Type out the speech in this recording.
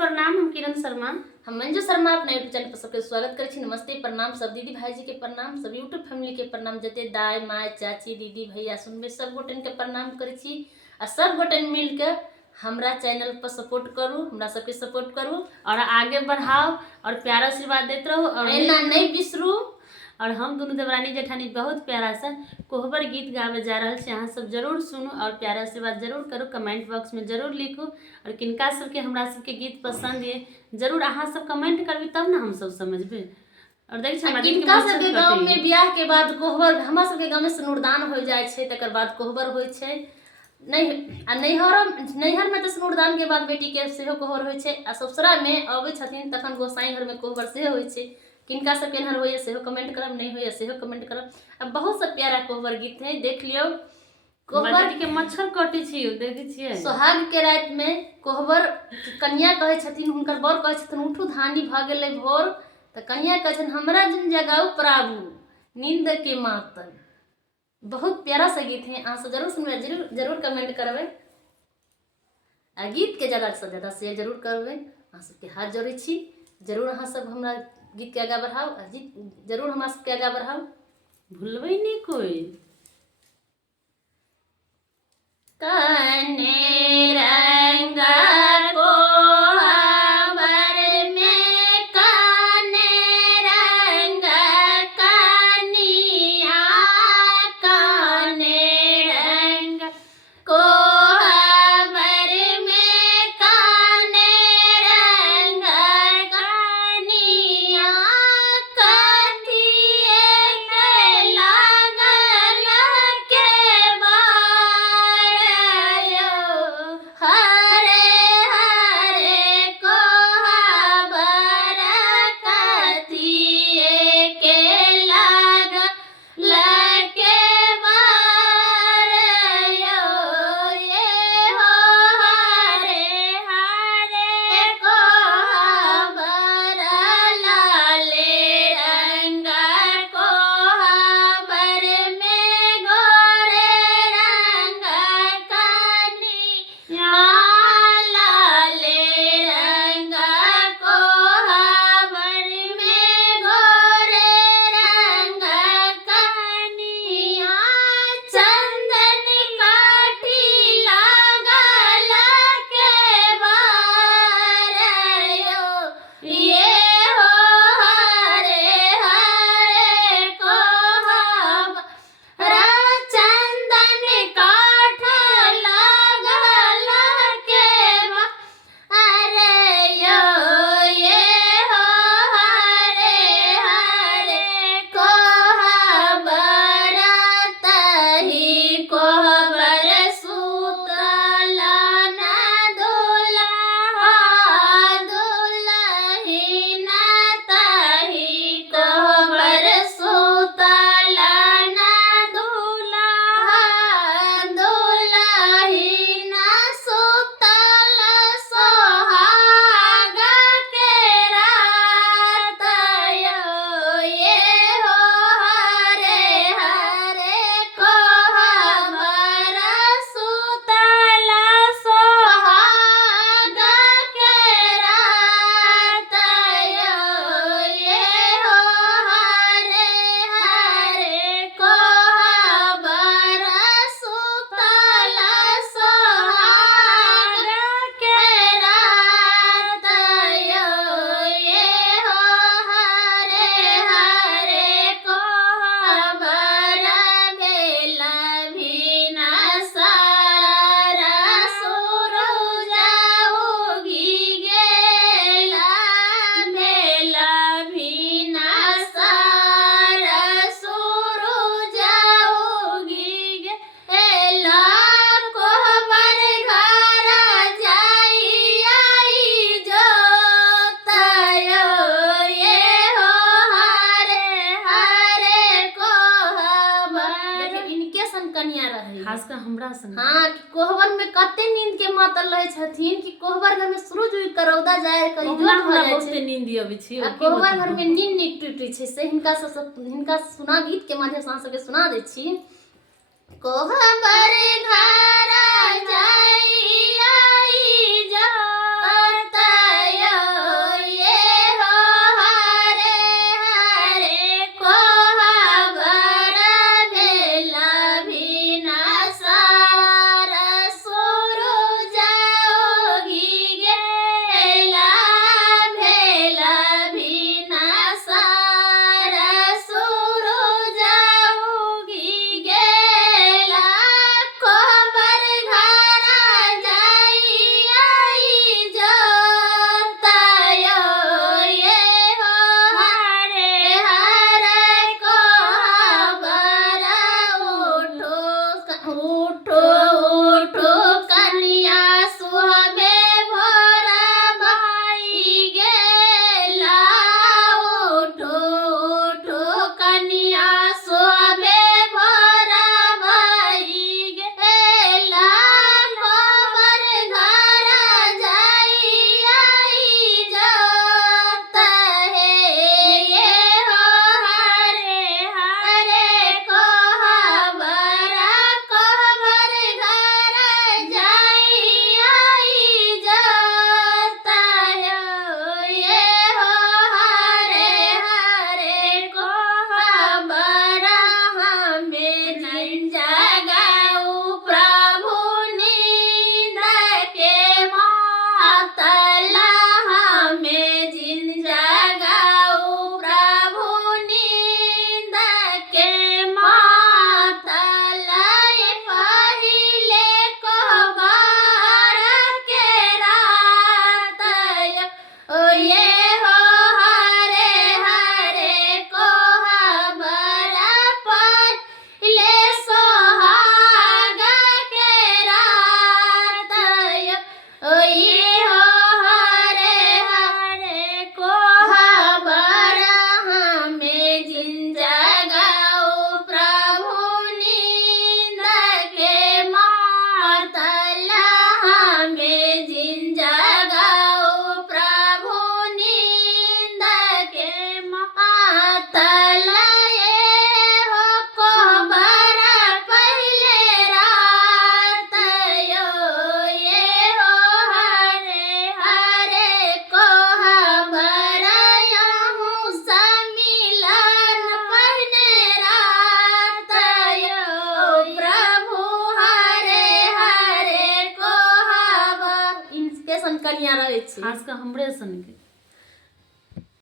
प्रणाम। हम किरण शर्मा, हम मंजू शर्मा अपना यूट्यूब चैनल पर सबके स्वागत करे छी। नमस्ते, प्रणाम। सब दीदी भाई जी के प्रणाम, सब यूट्यूब फैमिली के प्रणाम, जते दाई माय चाची दीदी भैया सुनबे सब गोटन के प्रणाम करे छी। आ सब गोटन मिल के हमरा चैनल पर सपोर्ट करू, हमरा सबके सपोर्ट करू और आगे बढ़ाओ और प्यार आशीर्वाद देते रहो और एना नहीं बिसरू। और हम दोनों देवरानी जेठानी बहुत प्यारा सा कोहबर गीत गावे जा रहा है, अहाँ सब जरूर सुनू और प्यार आशीर्वाद जरूर करो। कमेंट बॉक्स में जरूर लिखू और किनका सबके हमरा सबके गीत पसंद है जरूर अहाँ सब कमेंट करबी, तब ना हम सब समझबे। और देख किनका सबके गांव में ब्याह के बाद कोहबर, हमरा सबके गांव में सिनुरदान हो जाए छे, तकर बाद कोहबर होय छे। नैहर में तो सिनुरदान के बाद बेटी के सेहो कोहबर होय छे आ ससुरा में आवे छथिन तखन गोसाई घर में कोहबर से होय छे। किनका सब केहन होय सेहो कमेंट करब, नहीं होय सेहो कमेंट करब। अब बहुत सा प्यारा कोहबर गीत है, देख लियो। कोहबर के मच्छर कटे छी, देखे छिए। सोहाग के रात में कोहबर कन्या कहे छथिन, हुनकर बर कहे छथिन उठू धानी भ गेलै भोर, त कन्या कहे छथिन हमरा जिन जगाऊ प्रभु नींद के मातल। बहुत प्यारा सा गीत है, अहाँ सब जरूर सुनबे, जरूर कमेंट करबे आ गीत के ज्यादा से ज्यादा शेयर जरूर करबे। अहाँ सबके हाथ जोड़े छी, जरूर अहाँ सब हमरा गीत के आगा बढ़ाओ और जरूर हमरा सबके आगा बढ़ाओ, भूलबे नहीं कोई। कने रंगा कोहबर में कने रंगा कनिया, कने रंगा कोहबर में कने रंगा कनिया, कथिए के लागल के हरे हरे कोहबर कथिए के लागल के बारयो, ये हो हरे हरे कोहबर लाले रंगा कोहबर में गोरे रंगा कनिया, लाले रंगा कोहबर में गोरे रंगा कनिया, चंदन काठी लागल के बारयो, ये हो हरे हरे कोहबर चंदन काठ लागल के बारयो, ये हो हरे हरे कोहबर तही कोहबर सुतल ना दुल्हा दुल्हिन, तही कोहबर सुतल ना दुल्हा दुल्हिन, सुतल सोहाग के रात यो, ये हो हरे हरे कोहबर सुतल सोहाग के रात यो, ये हो हरे हरे कोहबर सुतल सोहाग के रात यो, ये हो हरे हरे कोहबर बेला भीना सारा सूरज उगी गेला, बेला भीना सारा सूरज उगी गेला, कोहबर घर जाई आई जोतयो, ये हो हरे हरे कोहबर। देखिए इनके सन कन्या रहे, खास कर हमरा संग। हाँ कि कोहबर में कते नींद के मातल रहे छथिन कि कोहबर घर में सूरज उग के रौदा जाए करी जोत हो जाए बहुत छे। नींद आबै छी, कोहबर घर में नींद नहीं टूटे छे से हिनका सुना गीत के माध्यम से अहाँ सबके सुना दे छी। कोहबर घर जाई आई जोतयो, कन्या रहे छै खास कर हमरे सन के